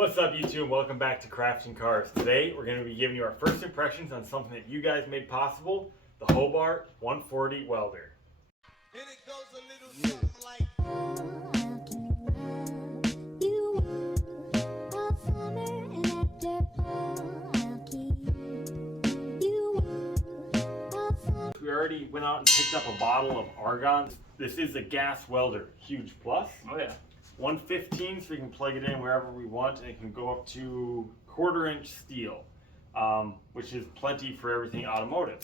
What's up YouTube? Welcome back to Crafting Cars. Today we're going to be giving you our first impressions on something that you guys made possible, the Hobart 140 Welder. And it goes a little something like we already went out and picked up a bottle of argon. This is a gas welder, huge plus. Oh yeah. 115, so we can plug it in wherever we want, and it can go up to 1/4 inch steel, which is plenty for everything automotive.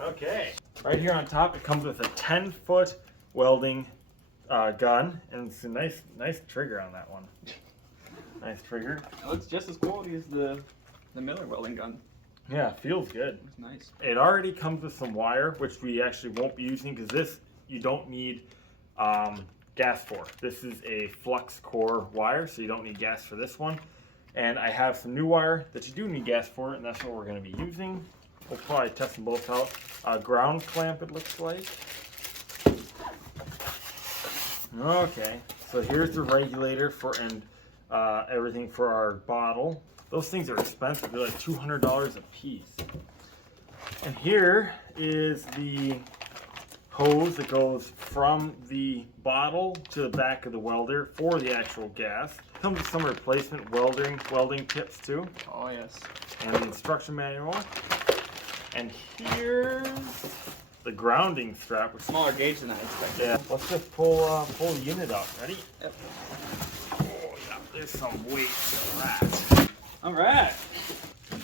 Okay, right here on top it comes with a 10-foot welding gun, and it's a nice trigger on that one. Nice trigger. It looks just as quality as the Miller welding gun. Yeah, feels good. It's nice. It already comes with some wire, which we actually won't be using because this you don't need gas for. This is a flux core wire, so you don't need gas for this one. And I have some new wire that you do need gas for, and that's what we're going to be using. We'll probably test them both out. Ground clamp, it looks like. Okay, so here's the regulator for everything for our bottle. Those things are expensive. They're like $200 a piece. And here is the hose that goes from the bottle to the back of the welder for the actual gas. Comes with some replacement welding tips too. Oh yes. And the instruction manual. And here's the grounding strap. Which Smaller gauge than I expected. yeah. Let's just pull the unit up. Ready? Yep. Oh yeah, there's some weight to that. All right.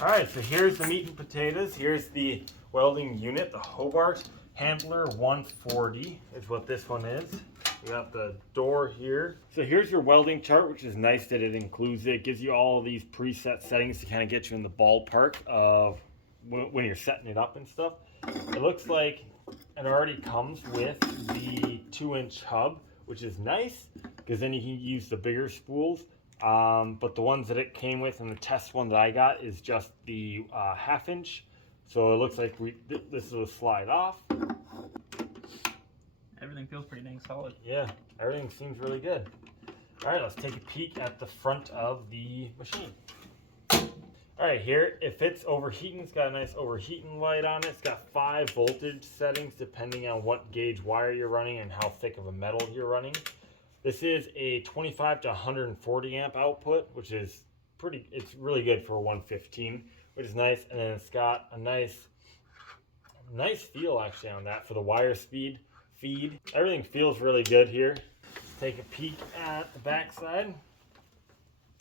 All right, so here's the meat and potatoes. Here's the welding unit, the Hobart Handler 140 is what this one is. We got the door here. So here's your welding chart, which is nice that it includes it. It gives you all these preset settings to kind of get you in the ballpark of when you're setting it up and stuff. It looks like it already comes with the 2-inch hub, which is nice because then you can use the bigger spools. But the ones that it came with and the test one that I got is just the 1/2 inch. So it looks like this will slide off. Everything feels pretty dang solid. Yeah, everything seems really good. All right, let's take a peek at the front of the machine. All right, here, if it's overheating, it's got a nice overheating light on it. It's got 5 voltage settings depending on what gauge wire you're running and how thick of a metal you're running. This is a 25 to 140 amp output, which is it's really good for a 115, which is nice. And then it's got a nice feel actually on that for the wire speed feed. Everything feels really good here. Let's take a peek at the back side.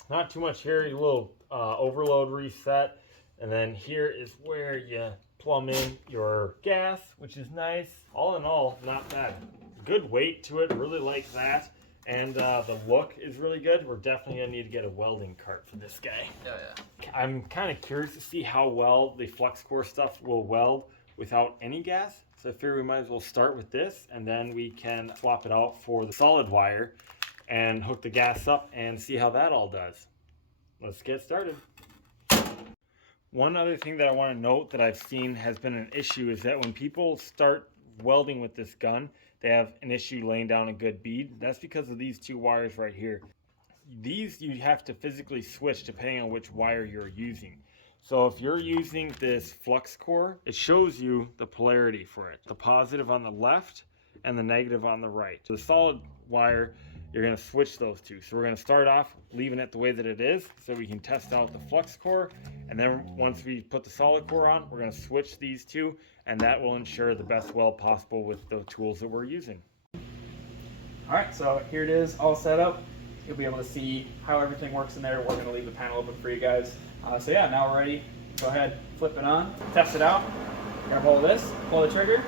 Not too much here, a little overload reset. And then here is where you plumb in your gas, which is nice. All in all, not bad. Good weight to it, really like that. And the look is really good. We're definitely going to need to get a welding cart for this guy. Yeah. I'm kind of curious to see how well the flux core stuff will weld without any gas. So I figure we might as well start with this, and then we can swap it out for the solid wire and hook the gas up and see how that all does. Let's get started. One other thing that I want to note that I've seen has been an issue is that when people start welding with this gun, they have an issue laying down a good bead. That's because of these 2 wires right here. These you have to physically switch depending on which wire you're using. So if you're using this flux core, it shows you the polarity for it. The positive on the left and the negative on the right. So the solid wire, you're going to switch those 2. So we're going to start off leaving it the way that it is so we can test out the flux core. And then once we put the solid core on, we're going to switch these 2, and that will ensure the best weld possible with the tools that we're using. All right, so here it is all set up. You'll be able to see how everything works in there. We're going to leave the panel open for you guys. So yeah, now we're ready. Go ahead, flip it on, test it out. Grab hold of this, pull the trigger.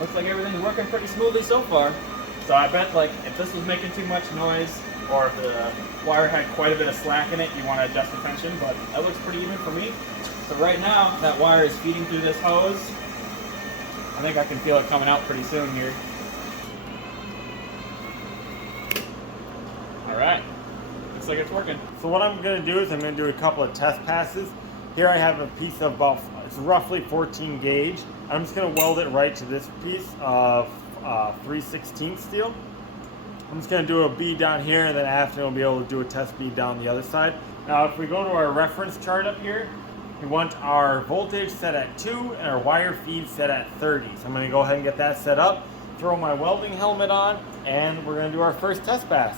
Looks like everything's working pretty smoothly so far. So I bet like if this was making too much noise or if the wire had quite a bit of slack in it, you want to adjust the tension, but that looks pretty even for me. So right now, that wire is feeding through this hose. I think I can feel it coming out pretty soon here. All right, looks like it's working. So what I'm going to do is I'm going to do a couple of test passes. Here I have a piece of about It's roughly 14 gauge. I'm just gonna weld it right to this piece of 3/16 steel. I'm just gonna do a bead down here, and then after we'll be able to do a test bead down the other side. Now, if we go to our reference chart up here, we want our voltage set at 2 and our wire feed set at 30. So I'm gonna go ahead and get that set up, throw my welding helmet on, and we're gonna do our first test pass.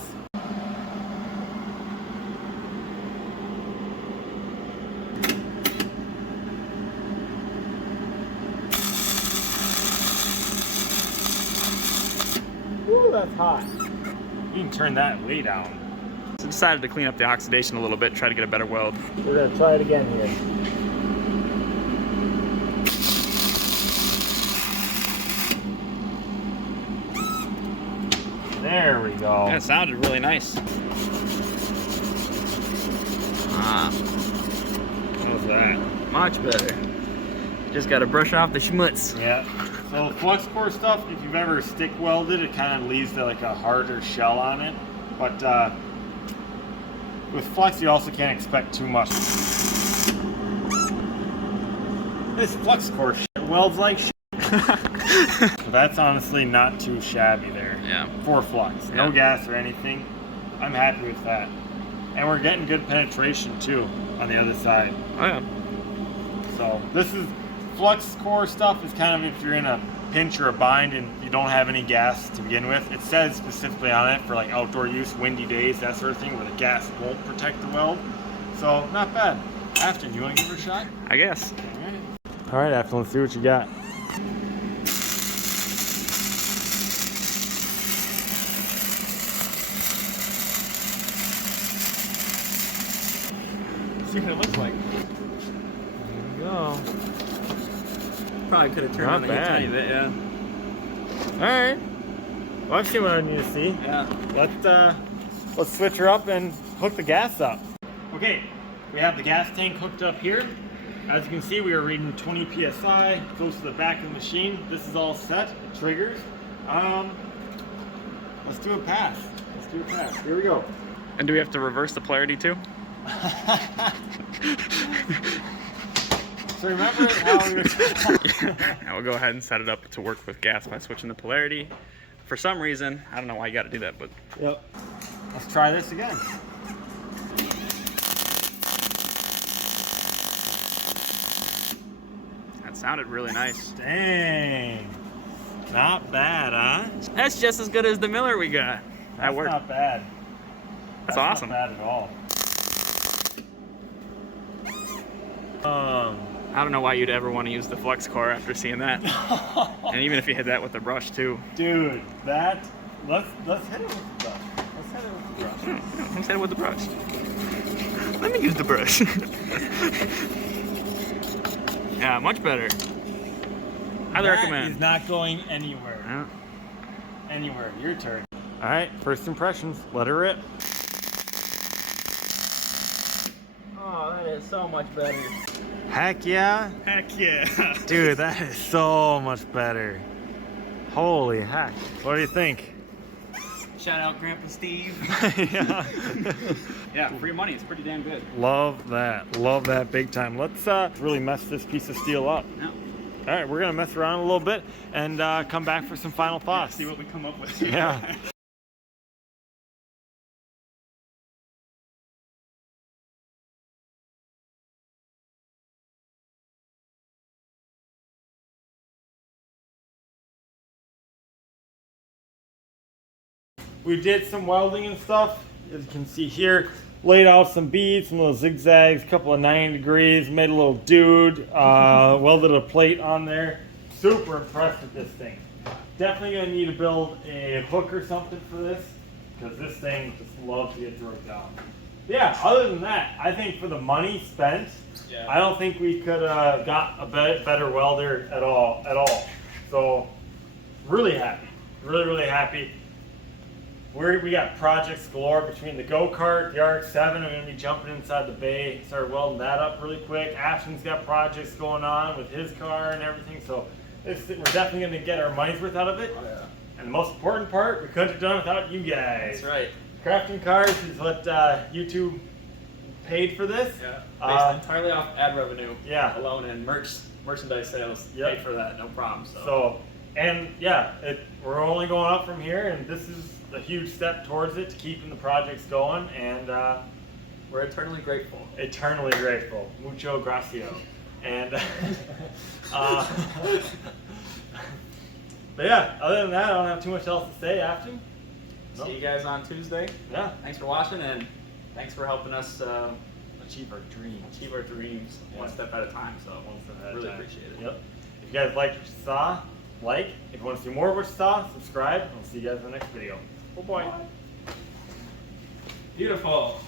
Ooh, that's hot. You can turn that way down. So decided to clean up the oxidation a little bit, try to get a better weld. We're gonna try it again here. There we go. Yeah, it sounded really nice. How's that? Much better. Just gotta brush off the schmutz. Yeah. So flux core stuff, if you've ever stick welded, it kind of leaves like a harder shell on it. But with flux, you also can't expect too much. This flux core shit welds like shit. So that's honestly not too shabby there. Yeah. For flux. Yeah. No gas or anything. I'm happy with that. And we're getting good penetration too on the other side. Oh yeah. So this is flux core stuff is kind of if you're in a pinch or a bind and you don't have any gas to begin with. It says specifically on it for like outdoor use, windy days, that sort of thing, where the gas won't protect the weld. So not bad. Afton, you want to give her a shot? I guess. All right, Afton, let's see what you got. See what it looks like. There you go. Probably could have turned Not on the heat a bad. tiny bit, yeah. All right. Well, I've seen what I need to see. Yeah. Let's switch her up and hook the gas up. Okay, we have the gas tank hooked up here. As you can see, we are reading 20 psi, close to the back of the machine. This is all set, triggers. Let's do a pass. Let's do a pass. Here we go. And do we have to reverse the polarity too? So remember how we were Yeah, we'll go ahead and set it up to work with gas by switching the polarity. For some reason, I don't know why you got to do that, but Yep. Let's try this again. that sounded really nice. Dang. Not bad, huh? That's just as good as the Miller we got. That That's worked. not bad. That's awesome. Not bad at all. I don't know why you'd ever want to use the flux core after seeing that. And even if you hit that with the brush too. Dude, let's hit it with the brush. Let's hit it with the brush. No, let's hit it with the brush. Let me use the brush. Yeah, much better. Highly recommend. He's not going anywhere. Yeah. Anywhere. Your turn. All right, first impressions. Let her rip. Oh, that is so much better. Heck yeah. Heck yeah. Dude, that is so much better. Holy heck. What do you think? Shout out Grandpa Steve. Yeah. Yeah, free money. It's pretty damn good. Love that. Love that big time. Let's really mess this piece of steel up. Yeah. All right, we're going to mess around a little bit and come back for some final thoughts. See what we come up with. Yeah. We did some welding and stuff, as you can see here. Laid out some beads, some little zigzags, a couple of 90 degrees, made a little dude, welded a plate on there. Super impressed with this thing. Definitely gonna need to build a hook or something for this, because this thing just loves to get drilled down. Yeah, other than that, I think for the money spent, Yeah. I don't think we could have got a better welder at all. So, really happy, really happy. We got projects galore between the go-kart, the RX-7. We're going to be jumping inside the bay, start welding that up really quick. Ashton's got projects going on with his car and everything, so we're definitely going to get our money's worth out of it. Oh, yeah. And the most important part, we couldn't have done it without you guys. That's right. Crafting cars is what YouTube paid for this. Yeah. Based entirely off ad revenue. Yeah. Alone and merchandise sales. Yep. Paid for that, no problem. So, and yeah, we're only going up from here, and this is a huge step towards it to keeping the projects going, and we're eternally grateful. Eternally grateful. Mucho gracio. And but yeah, other than that, I don't have too much else to say after. See you guys on Tuesday. Yeah. Thanks for watching, and thanks for helping us Achieve our dreams. achieve our dreams one step at a time. So One step at a really time. appreciate it. Yep. If you guys liked what you saw, like. If you want to see more of what you saw, subscribe. I'll see you guys in the next video. Oh boy. Beautiful.